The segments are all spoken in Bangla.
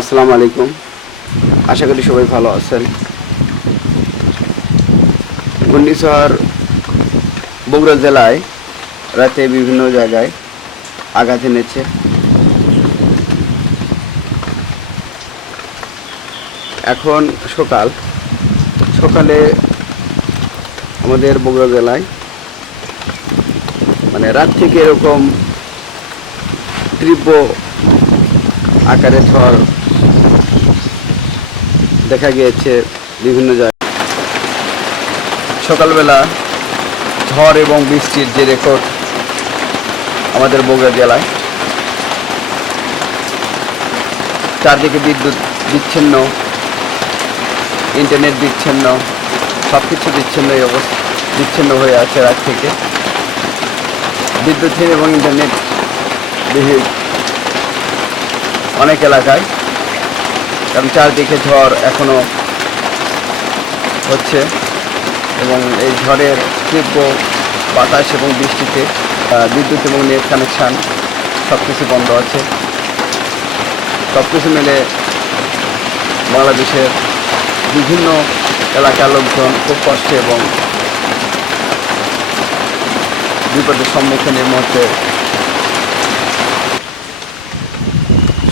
আসসালামু আলাইকুম। আশা করি সবাই ভালো আছেন। ঘূর্ণিঝড় বগুড়া জেলায় রাতে বিভিন্ন জায়গায় আঘাত এনেছে। এখন সকাল। সকালে আমাদের বগুড়া জেলায় মানে রাত থেকে এরকম তীব্র আকারে ঝড় দেখা গিয়েছে বিভিন্ন জায়গায়। সকালবেলা ঝড় এবং বৃষ্টির যে রেকর্ড আমাদের বগুড়া জেলায়, চারদিকে বিদ্যুৎ বিচ্ছিন্ন ইন্টারনেট বিচ্ছিন্ন সব কিছু বিচ্ছিন্ন এই অবস্থা, বিচ্ছিন্ন হয়ে আছে রাত থেকে। বিদ্যুৎহীন এবং ইন্টারনেট বিহীন অনেক এলাকায়। কারণ চারদিকে ঝড় এখনও হচ্ছে এবং এই ঝড়ের তীব্র বাতাস এবং বৃষ্টিতে বিদ্যুৎ এবং নেট কানেকশান সব কিছু বন্ধ আছে। সব কিছু মিলে বাংলাদেশের বিভিন্ন এলাকার লোকজন খুব কষ্টে এবং বিপদের সম্মুখীন এই মুহূর্তে।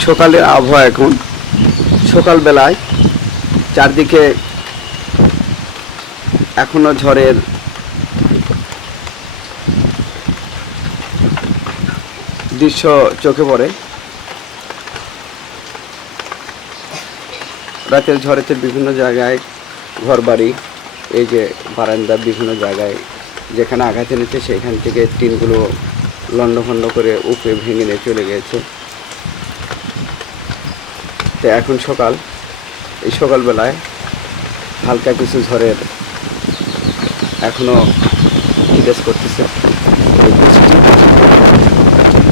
সকালের আবহাওয়া এখন সকালবেলায় চারদিকে এখনও ঝড়ের দৃশ্য চোখে পড়ে। রাতের ঝড়েতে বিভিন্ন জায়গায় ঘরবাড়ি, এই যে বারান্দা বিভিন্ন জায়গায় যেখানে আঘাত এনেছে, সেখান থেকে টিনগুলো লণ্ডভণ্ড করে উপরে ভেঙে নিয়ে চলে গিয়েছে তো এখন সকাল। এই সকালবেলায় হালকা কিছু ঝড়ের এখনও বিদেশ করতেছে।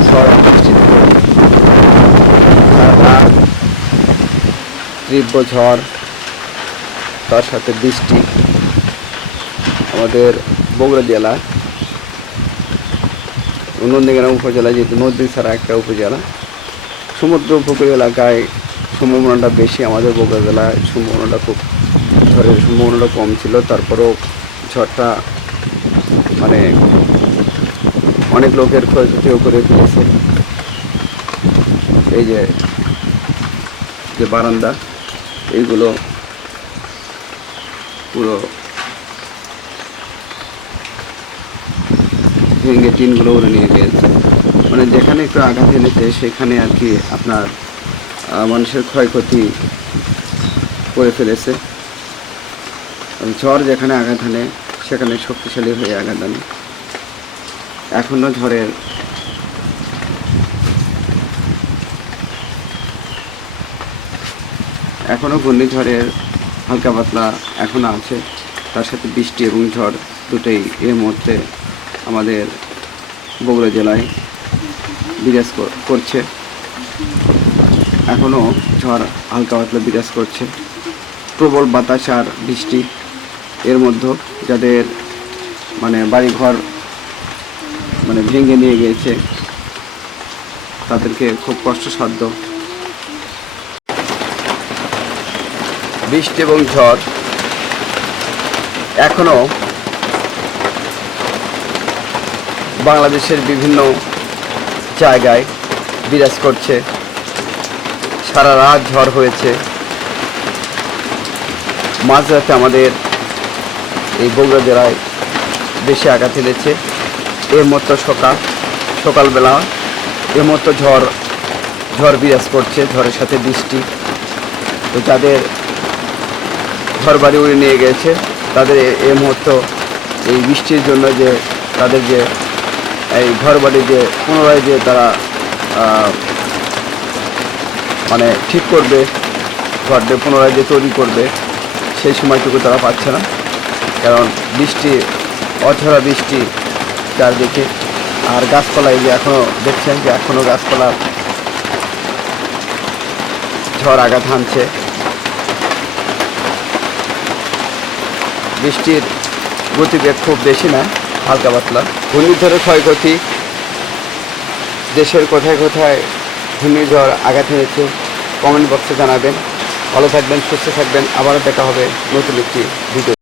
ঝড় তীব্র ঝড়, তার সাথে বৃষ্টি আমাদের বগুড়া জেলা নন্দীগ্রাম উপজেলা, যেহেতু নদী ছাড়া একটা উপজেলা, সমুদ্র উপকূল এলাকায় সম্ভাবনাটা বেশি আমাদের বগুড়া জেলায় সম্ভাবনাটা খুব ঝড়ের সম্ভাবনাটা কম ছিল। তারপরেও ঝড়টা মানে অনেক লোকের ক্ষয়ক্ষতিও করে ফেলেছে। এই যে যে বারান্দা, এইগুলো পুরো ভেঙে টিনগুলো উড়ে নিয়ে গিয়েছে। মানে যেখানে একটু আঘাত এনেছে, সেখানে আর কি আপনার মানুষের ক্ষয়ক্ষতি করে ফেলেছে। ঝড় যেখানে আঘাত আনে সেখানে শক্তিশালী হয়ে আঘাত আনে এখনও ঝড়ের এখনও ঘূর্ণিঝড়ের হালকা পাতলা এখনও আছে। তার সাথে বৃষ্টি এবং ঝড় দুটোই এই মুহূর্তে আমাদের বগুড়া জেলায় বিরাজ করছে। এখনও ঝড় হালকা পাতলা বিরাজ করছে। প্রবল বাতাস আর বৃষ্টি এর মধ্যে যাদের মানে বাড়িঘর মানে ভেঙে নিয়ে গিয়েছে, তাদেরকে খুব কষ্টসাধ্য। বৃষ্টি এবং ঝড় এখনও বাংলাদেশের বিভিন্ন জায়গায় বিরাজ করছে। সারা রাত ঝড় হয়েছে। মাঝরাতে আমাদের এই বগুড়া জেলায় বেশি আঘাত এনেছে। এর মতো সকাল, সকালবেলা এর মতো ঝড় ঝড় বিরাজ করছে, ঝড়ের সাথে বৃষ্টি। তো যাদের ঘর বাড়ি উড়ে নিয়ে গেছে, তাদের এ- মুহূর্ত এই বৃষ্টির জন্য যে তাদের যে এই ঘর বাড়ি যে পুনরায় যে তারা মানে ঠিক করবে ঘরটা পুনরায় যে তৈরি করবে, সেই সময়টুকু তারা পাচ্ছে না। কারণ বৃষ্টি, অঝরা বৃষ্টি চারদিকে। আর গাছপালায় যে এখনও দেখছেন যে এখনও গাছপালা ঝড় আঘাত হানছে। বৃষ্টির গতিবেগ খুব বেশি না, হালকা পাতলা। ঘূর্ণিঝড়ের ক্ষয়ক্ষতি দেশের কোথায় কোথায় ঘূর্ণিঝড় আঘাত হয়েছে কমেন্ট বক্সে জানাবেন। ভালো থাকবেন, সুস্থ থাকবেন। আবারও দেখা হবে নতুন একটি ভিডিও